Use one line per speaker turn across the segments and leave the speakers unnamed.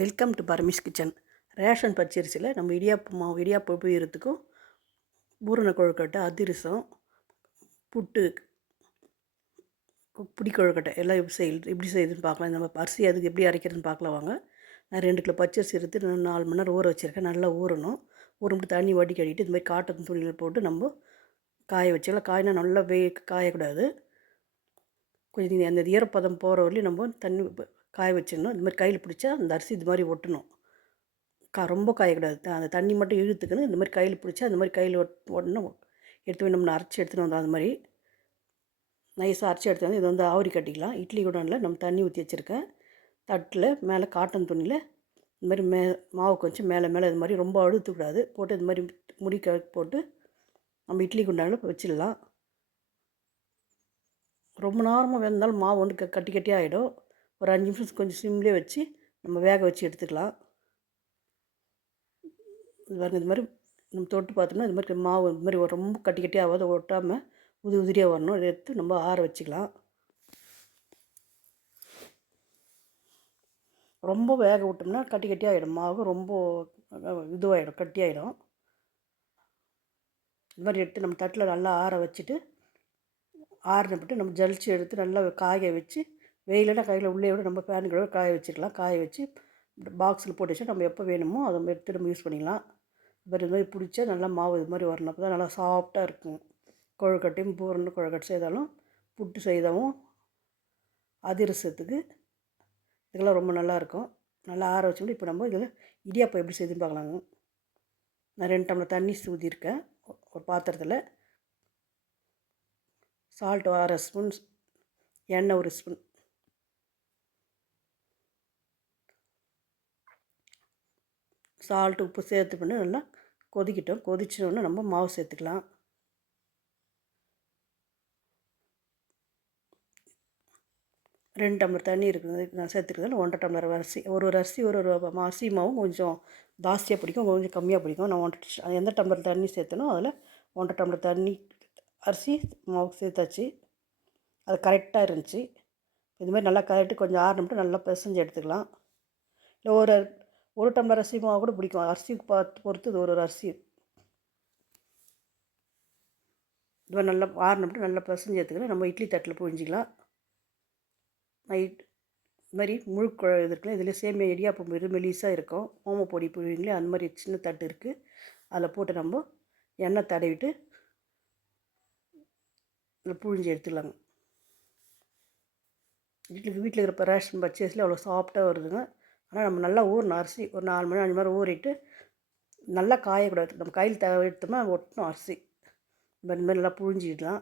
Welcome to Parami's kitchen ration பச்சரிசியில் நம்ம இடியாப்பு மாவு இடியாப்பு புரியறதுக்கும் பூரண கொழுக்கட்டை அதிரசம் புட்டு புடி கொழுக்கட்டை எல்லாம் எப்படி செய்யுது எப்படி செய்யுதுன்னு பார்க்கலாம். நம்ம அரிசி அதுக்கு எப்படி அரைக்கிறதுன்னு பார்க்கலாம் வாங்க. நான் ரெண்டு கிலோ பச்சரிசி எடுத்து நான் நாலு மணி நேரம் ஊற வச்சுருக்கேன். நல்லா ஊறணும். ஊறும் தண்ணி வடி கழிட்டு இது மாதிரி காட்டன் துணியில் போட்டு நம்ம காய வச்சுக்கலாம் காயினா நல்லா வே காயக்கூடாது. கொஞ்சம் அந்த ஈரப்பதம் போகிற வரலையும் நம்ம தண்ணி காய வச்சிடணும். இந்த மாதிரி கையில் பிடிச்சா அந்த அரிசி இது மாதிரி ஒட்டணும். கா ரொம்ப காயக்கூடாது. அந்த தண்ணி மட்டும் இழுத்துக்கணும். இந்த மாதிரி கையில் பிடிச்சா அந்த மாதிரி கையில் ஒட் ஒட்டணும் எடுத்து போய் நம்ம அரைச்சி எடுத்துகிட்டு வந்தோம் அந்த மாதிரி. நைஸாக அரைச்சி எடுத்து வந்து இது வந்து ஆவரி கட்டிக்கலாம். இட்லி குடனில் நம்ம தண்ணி ஊற்றி வச்சுருக்கேன் தட்டில் மேலே காட்டன் துணியில் இந்த மாதிரி மே மாவு கொஞ்சம் மேலே மேலே இது மாதிரி ரொம்ப அழுத்தக்கூடாது போட்டு இது மாதிரி முடி க போட்டு நம்ம இட்லி குண்டானில் வச்சிடலாம். ரொம்ப நேரமாக வெந்தாலும் மாவு வந்து க கட்டி கட்டி ஆகிடும் ஒரு அஞ்சு நிமிஷம் கொஞ்சம் சிம்லேயே வச்சு நம்ம வேக வச்சு எடுத்துக்கலாம். இது பாருங்க இது மாதிரி நம்ம தொட்டு பார்த்தோம்னா இது மாதிரி மாவு இது மாதிரி ரொம்ப கட்டி கட்டி ஆகாத ஒட்டாமல் உதிரி உதிரியாக வரணும். இதை எடுத்து நம்ம ஆற வச்சுக்கலாம். ரொம்ப வேக விட்டோம்னா கட்டி கட்டி ஆகிடும் மாவு ரொம்ப இதுவாகிடும் கட்டி ஆகிடும் இது மாதிரி எடுத்து நம்ம தட்டில் நல்லா ஆற வச்சுட்டு ஆறினப்பட்டு நம்ம ஜலிச்சு எடுத்து நல்லா காய வச்சு வெயிலனா கையில் உள்ளே விட நம்ம பேனுக்குள்ள காய வச்சுக்கலாம் காய வச்சு பாக்ஸில் போட்டு வச்சா நம்ம எப்போ வேணுமோ அதை நம்ம எடுத்து நம்ம யூஸ் பண்ணிக்கலாம் இது மாதிரி இது மாதிரி பிடிச்சா நல்லா மாவு இது மாதிரி வரணும். அப்போ தான் நல்லா சாஃப்டாக இருக்கும். கொழுக்கட்டையும் பூரண கொழுக்கட்டை செய்தாலும் புட்டு செய்தாலும் அதிரசத்துக்கு இதெல்லாம் ரொம்ப நல்லாயிருக்கும் நல்லா ஆற வச்சுட்டு இப்போ நம்ம இதில் இடியாப்பம் எப்படி செய்துன்னு பார்க்கலாங்க நான் ரெண்டு டம்ளர் தண்ணி ஊற்றிருக்கேன் ஒரு பாத்திரத்தில் சால்ட் அரை ஸ்பூன் எண்ணெய் ஒரு ஸ்பூன் சால்ட் உப்பு சேர்த்து பண்ணி நல்லா கொதிக்கிட்டோம். கொதிச்சோடனே நம்ம மாவு சேர்த்துக்கலாம். ரெண்டு டம்ளர் தண்ணி இருக்குது நான் சேர்த்துக்கிறதுல ஒன்றரை டம்ளர் அரிசி ஒரு ஒரு அரிசி ஒரு ஒரு அரிசி மாவும் கொஞ்சம் ஜாஸ்தியாக பிடிக்கும் கொஞ்சம் கம்மியாக பிடிக்கும். நான் ஒன்றரை எந்த டம்ளர் தண்ணி சேர்த்தனோ அதில் ஒன்றரை டம்ளர் தண்ணி அரிசி மாவு சேர்த்தாச்சு. அது கரெக்டாக இருந்துச்சு. இதுமாதிரி நல்லா கரெக்டு கொஞ்சம் ஆறினப்பட்டு நல்லா பிசைஞ்சு எடுத்துக்கலாம். இல்லை ஒரு ஒரு டம்ளர் அரிசி மாவு கூட பிடிக்கும். அரிசி பார்த்து பொறுத்து இது ஒரு ஒரு அரிசி. இது நல்லா ஆறுனப்பட்டு நல்லா பசஞ்சு எடுத்துக்கலாம் நம்ம இட்லி தட்டில் புழிஞ்சிக்கலாம். நைட் இது மாதிரி முழு குழ இது இருக்குல்ல இதில் சேமியா இடியாப்பம் மாரி மெலிசாக இருக்கும். ஓமப்பொடி புழிவீங்களே அந்த மாதிரி சின்ன தட்டு இருக்குது அதில் போட்டு நம்ம எண்ணெய் தடவிட்டு இதில் புழிஞ்சு எடுத்துக்கலாங்க வீட்டில் வீட்டில் இருக்கிற ரேஷன் பர்ச்சேஸில் அவ்வளோ சாஃப்டாக வருதுங்க. ஆனால் நம்ம நல்லா ஊறணும் அரிசி. ஒரு நாலு மணி அஞ்சு மணி ஊறிட்டு நல்லா காயக்கூடாது. நம்ம கையில் த எடுத்தோம்னா ஒட்டணும் அரிசி. இந்த மாதிரி நல்லா புழிஞ்சிடலாம்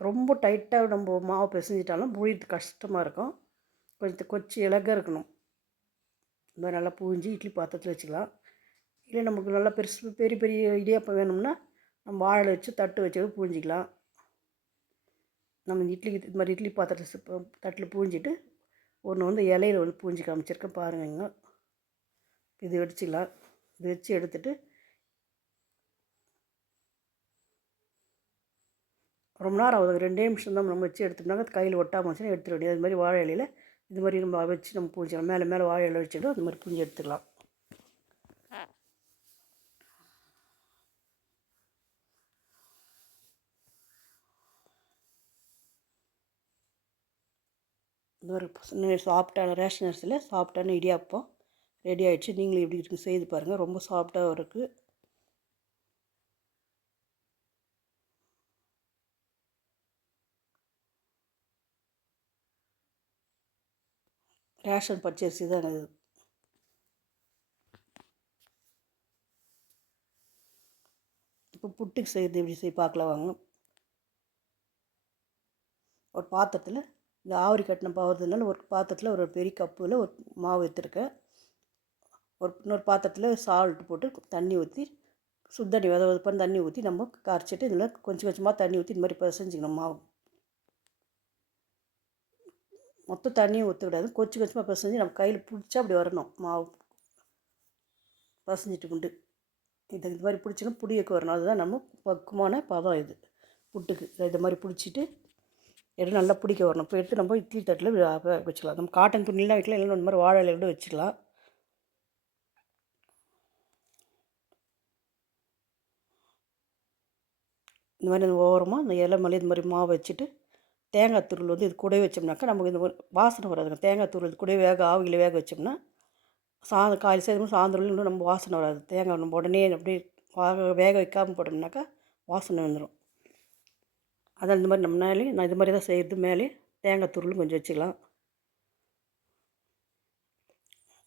ரொம்ப டைட்டாக நம்ம மாவு பிசைஞ்சிட்டாலும் புழியிறது கஷ்டமாக இருக்கும். கொஞ்சம் கொச்சி இலகாக இருக்கணும். இந்த மாதிரி நல்லா புழிஞ்சு இட்லி பாத்திரத்தில் வச்சுக்கலாம். இல்லை நமக்கு நல்லா பெருசு பெரிய பெரிய இடியாப்பம் வேணும்னா நம்ம வாழை வச்சு தட்டு வச்சு புழிஞ்சிக்கலாம். நம்ம இந்த இட்லி இது மாதிரி இட்லி பாத்திரத்தை தட்டில் புழிஞ்சிட்டு ஒன்று வந்து இலையில வந்து பூஞ்சி காமிச்சிருக்கேன் பாருங்கங்க இது வெடிச்சிக்கலாம். இது வச்சு எடுத்துட்டு ரொம்ப நேரம் ஆகுது ரெண்டே நிமிஷம் தான் நம்ம வச்சு எடுத்துட்டோம்னா கையில் ஒட்டாமல் வச்சுன்னா எடுத்துட வேண்டியது. அது மாதிரி வாழை இலையில் இது மாதிரி நம்ம வச்சு நம்ம பூஞ்சிக்கலாம் மேலே மேலே வாழை இலை வச்சுட்டு அந்த மாதிரி பூஞ்சி எடுத்துக்கலாம். இந்த ஒரு சாஃப்டான ரேஷன் அரிசியில் சாஃப்டான இடியாப்பம் ரெடி ஆகிடுச்சு நீங்களும் எப்படி இருக்கு? செய்து பாருங்கள் ரொம்ப சாஃப்டாகவும் இருக்குது ரேஷன் பச்சரிசி தான் இது. இப்போ புட்டுக்கு செய்கிறது எப்படி செய்ய? பார்க்கலாம் வாங்க. ஒரு பாத்திரத்தில் இந்த ஆவரி கட்டின பாவதுனால ஒரு பாத்திரத்தில் ஒரு பெரிய கப்பில் ஒரு மாவு எடுத்துருக்கேன். ஒரு இன்னொரு பாத்திரத்தில் சால்ட் போட்டு தண்ணி ஊற்றி சுத்தண்ணி வித விதப்பான தண்ணி ஊற்றி நம்ம கரைச்சிட்டு இதில் கொஞ்சம் கொஞ்சமாக தண்ணி ஊற்றி இந்த மாதிரி பிசைஞ்சிக்கணும் மாவு. மொத்தம் தண்ணியும் ஊற்றக்கூடாது கொஞ்சம் கொஞ்சமாக பிசைஞ்சு நம்ம கையில் பிடிச்சா அப்படி வரணும் மாவு. பசஞ்சிட்டு கொண்டு இது இது மாதிரி பிடிச்சினா புடியக்கு வரணும். அதுதான் நம்ம பக்குவமான பதம் இது. புட்டுக்கு. இது மாதிரி பிடிச்சிட்டு எடுத்து நல்லா பிடிக்க வரணும். இப்போ எடுத்து நம்ம இட்லி தட்டில் வச்சுக்கலாம். நம்ம காட்டன் துணிலாம் வைக்கலாம் இல்லைன்னா இந்த மாதிரி வாழை இலையில வச்சுக்கலாம். இந்த மாதிரி அந்த ஓரமாக அந்த இலை மலை இந்த மாதிரி மாவு வச்சுட்டு தேங்காய் துருள் வந்து இது கூட வச்சோம்னாக்கா நமக்கு இந்த வாசனை வராதுங்க. தேங்காய் துருள் இது கூட வேக ஆவியில் வேக வச்சோம்னா சாதம் காலையில் சேர்த்து சாயந்தரம் இன்னும் நம்ம வாசனை வராது. தேங்காய் நம்ம உடனே அப்படியே வேக வைக்காமல் போட்டோம்னாக்கா வாசனை வந்துடும் அதான் இந்த மாதிரி நம்ம மேலே நான் இது மாதிரி தான் செய்கிறது மேலே தேங்காய் துருளும் கொஞ்சம் வச்சுக்கலாம்.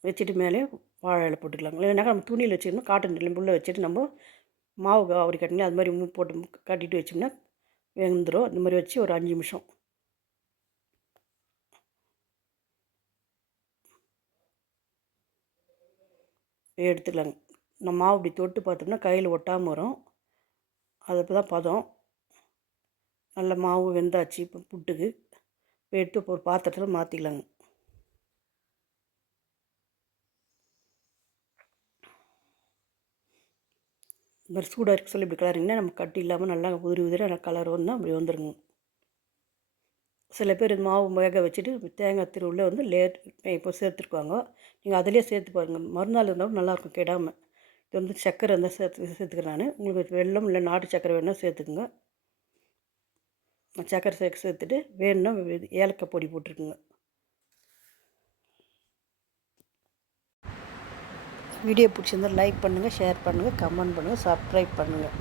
வச்சுட்டு மேலே வாழை போட்டுக்கலாம் இல்லைனாக்கா நம்ம துணியில் வச்சுக்கணும் காட்டன் துணியில் உள்ளே வச்சுட்டு நம்ம மாவு அவரி கட்டினா அது மாதிரி போட்டு கட்டிட்டு வச்சோம்னா வெந்துடும் இந்த மாதிரி வச்சு ஒரு அஞ்சு நிமிஷம். எடுத்துக்கலாங்க. நம்ம மாவு இப்படி தொட்டு பார்த்தோம்னா கையில் ஒட்டாமல் வரும். அது இப்போ தான் பதம். நல்ல மாவு வெந்தாச்சு இப்போ புட்டுக்கு. இப்போ எடுத்து இப்போ ஒரு பாத்திரத்தில் மாற்றிக்கலாங்க இந்த மாதிரி சூடாக இருக்க சொல்லி இப்படி கலரிங்கன்னா நம்ம கட்டி இல்லாமல் நல்லா உதிரி உதிரி கலர் வந்தால் அப்படி வந்துருங்க. சில பேர் மாவு வேக வச்சுட்டு தேங்காய் திருவுள்ள வந்து லேட் இப்போ சேர்த்துருக்குவாங்க நீங்கள் அதிலே சேர்த்து பாருங்கள் மறுநாள் இருந்தாலும் நல்லாயிருக்கும் கெடாமல் இது வந்து சர்க்கரை இருந்தால் சேர்த்து சேர்த்துக்கிறேன் நான். உங்களுக்கு வெள்ளம் இல்லை நாட்டு சர்க்கரை வேணால் சேர்த்துக்குங்க. சர்க்கரை சேர்க்க சேர்த்துட்டு வேணும்னா ஏலக்காய் பொடி போட்டிருக்குங்க. வீடியோ பிடிச்சிருந்தால் லைக் பண்ணுங்கள் ஷேர் பண்ணுங்கள் கமெண்ட் பண்ணுங்கள் சப்ஸ்கிரைப் பண்ணுங்கள்